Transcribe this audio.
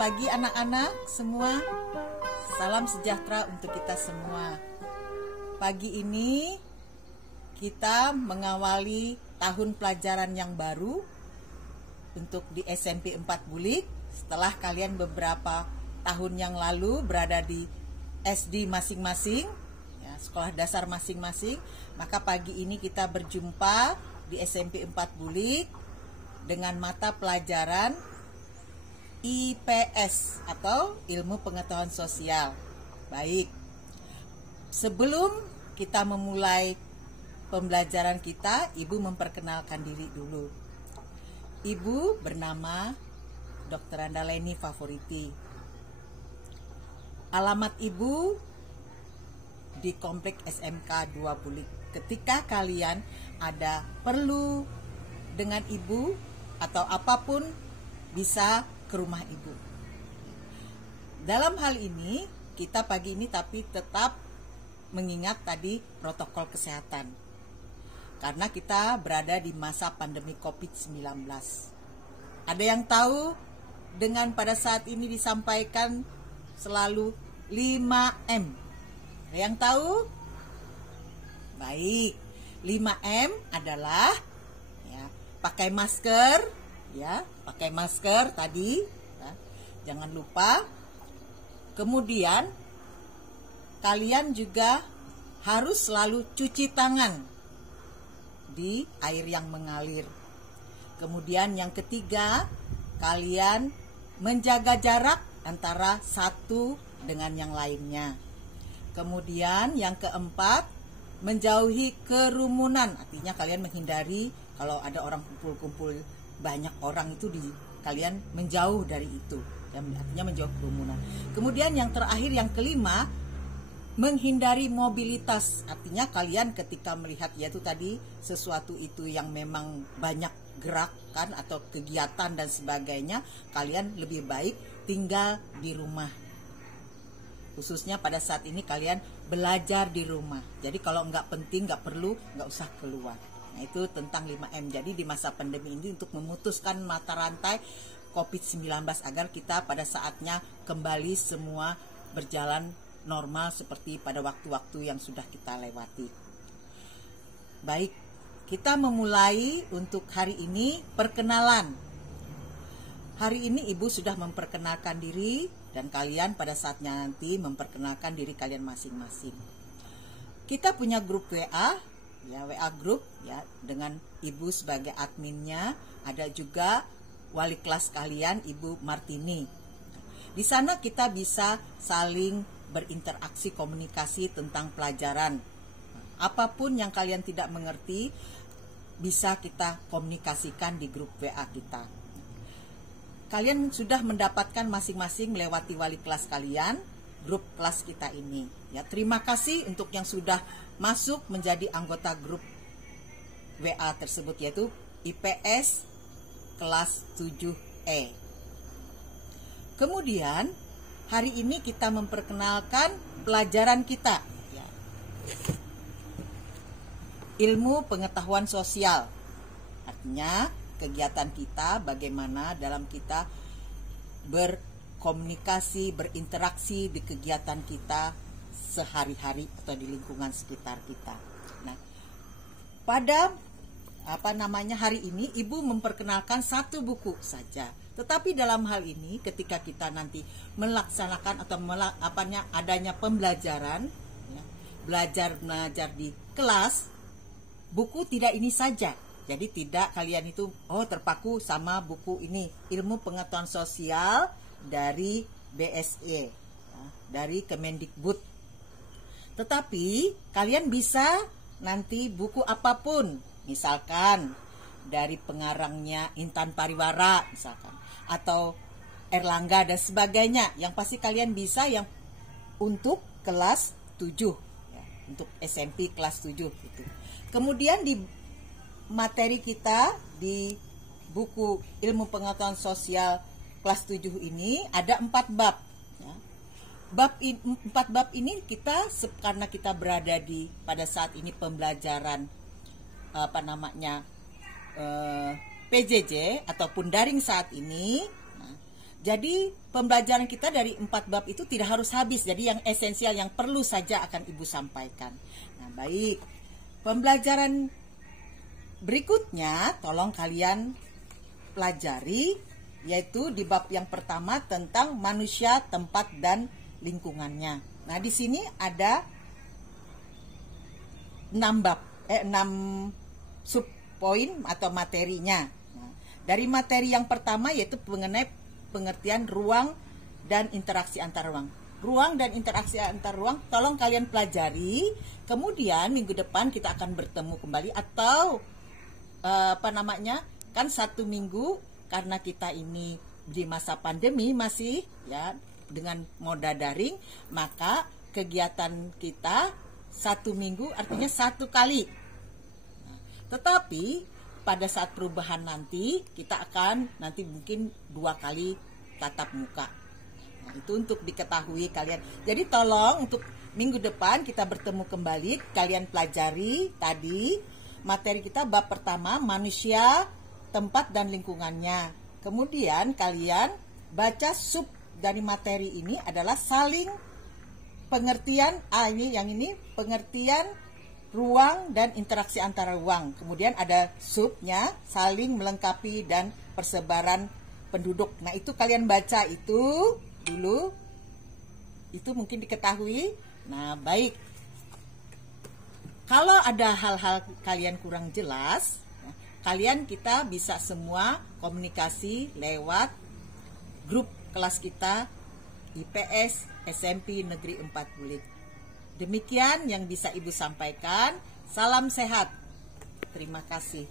pagi anak-anak semua. Salam sejahtera untuk kita semua. Pagi ini kita mengawali tahun pelajaran yang baru untuk di SMP 4 Bulik. Setelah kalian beberapa tahun yang lalu berada di SD masing-masing, ya, sekolah dasar masing-masing, maka pagi ini kita berjumpa di SMP 4 Bulik dengan mata pelajaran IPS atau Ilmu Pengetahuan Sosial. Baik, sebelum kita memulai pembelajaran kita, Ibu memperkenalkan diri dulu. Ibu bernama Dr. Andaleni Favoriti. Alamat Ibu di Komplek SMK 2 Bulik. Ketika kalian ada perlu dengan Ibu atau apapun, bisa ke rumah Ibu. Dalam hal ini, kita pagi ini tapi tetap mengingat tadi protokol kesehatan. Karena kita berada di masa pandemi COVID-19. Ada yang tahu dengan pada saat ini disampaikan selalu 5M. Ada yang tahu? Baik, 5M adalah ya, pakai masker, ya, pakai masker tadi, ya, jangan lupa. Kemudian kalian juga harus selalu cuci tangan di air yang mengalir. Kemudian yang ketiga, kalian menjaga jarak antara satu dengan yang lainnya. Kemudian yang keempat, menjauhi kerumunan. Artinya kalian menghindari kalau ada orang kumpul-kumpul banyak orang itu kalian menjauh dari itu, artinya menjauh kerumunan. Kemudian yang terakhir, yang kelima, menghindari mobilitas. Artinya kalian ketika melihat yaitu tadi sesuatu itu yang memang banyak gerakan atau kegiatan dan sebagainya, kalian lebih baik tinggal di rumah. Khususnya pada saat ini kalian belajar di rumah. Jadi kalau nggak penting, nggak perlu, nggak usah keluar. Nah, itu tentang 5M. Jadi di masa pandemi ini untuk memutuskan mata rantai COVID-19 agar kita pada saatnya kembali semua berjalan normal seperti pada waktu-waktu yang sudah kita lewati. Baik, kita memulai untuk hari ini perkenalan. Hari ini Ibu sudah memperkenalkan diri dan kalian pada saatnya nanti memperkenalkan diri kalian masing-masing. Kita punya grup WA, ya, WA grup ya, dengan Ibu sebagai adminnya. Ada juga wali kelas kalian, Ibu Martini. Di sana kita bisa saling berinteraksi, komunikasi tentang pelajaran. Apapun yang kalian tidak mengerti bisa kita komunikasikan di grup WA kita. Kalian sudah mendapatkan masing-masing melewati wali kelas kalian grup kelas kita ini. Ya, terima kasih untuk yang sudah masuk menjadi anggota grup WA tersebut, yaitu IPS kelas 7E. Kemudian hari ini kita memperkenalkan pelajaran kita, ya. Ilmu pengetahuan sosial. Artinya kegiatan kita bagaimana dalam kita berkomunikasi, berinteraksi di kegiatan kita sehari-hari atau di lingkungan sekitar kita. Nah, pada hari ini Ibu memperkenalkan satu buku saja. Tetapi dalam hal ini ketika kita nanti melaksanakan atau adanya pembelajaran, ya, belajar di kelas, buku tidak ini saja. Jadi tidak kalian itu terpaku sama buku ini, Ilmu Pengetahuan Sosial dari BSE, ya, dari Kemendikbud. Tetapi kalian bisa nanti buku apapun, misalkan dari pengarangnya Intan Pariwara misalkan, atau Erlangga dan sebagainya, yang pasti kalian bisa yang untuk kelas 7, ya, untuk SMP kelas 7 gitu. Kemudian di materi kita di buku Ilmu Pengetahuan Sosial kelas 7 ini ada 4 bab, ya. 4 bab ini kita karena kita berada di pada saat ini pembelajaran PJJ ataupun daring saat ini. Nah, Jadi pembelajaran kita dari 4 bab itu tidak harus habis. Jadi yang esensial, yang perlu saja akan Ibu sampaikan. Nah, baik. Pembelajaran berikutnya tolong kalian pelajari, yaitu di bab yang pertama tentang manusia, tempat, dan lingkungannya. Nah, di sini ada 6 bab, 6 subpoin atau materinya. Nah, dari materi yang pertama yaitu mengenai pengertian ruang dan interaksi antar ruang. Ruang dan interaksi antar ruang tolong kalian pelajari. Kemudian minggu depan kita akan bertemu kembali, atau kan 1 minggu karena kita ini di masa pandemi masih ya dengan moda daring, maka kegiatan kita 1 minggu artinya 1 kali. Tetapi pada saat perubahan nanti kita akan nanti mungkin 2 kali tatap muka. Nah, itu untuk diketahui kalian. Jadi tolong untuk minggu depan kita bertemu kembali, kalian pelajari tadi materi kita bab pertama manusia, tempat, dan lingkungannya. Kemudian kalian baca sub dari materi ini adalah saling pengertian, pengertian ruang dan interaksi antara ruang. Kemudian ada subnya saling melengkapi dan persebaran penduduk. Nah, itu kalian baca itu dulu. Itu mungkin diketahui. Nah, baik. Kalau ada hal-hal kalian kurang jelas, kita bisa semua komunikasi lewat grup kelas kita IPS SMP Negeri 4 Bulik. Demikian yang bisa Ibu sampaikan. Salam sehat. Terima kasih.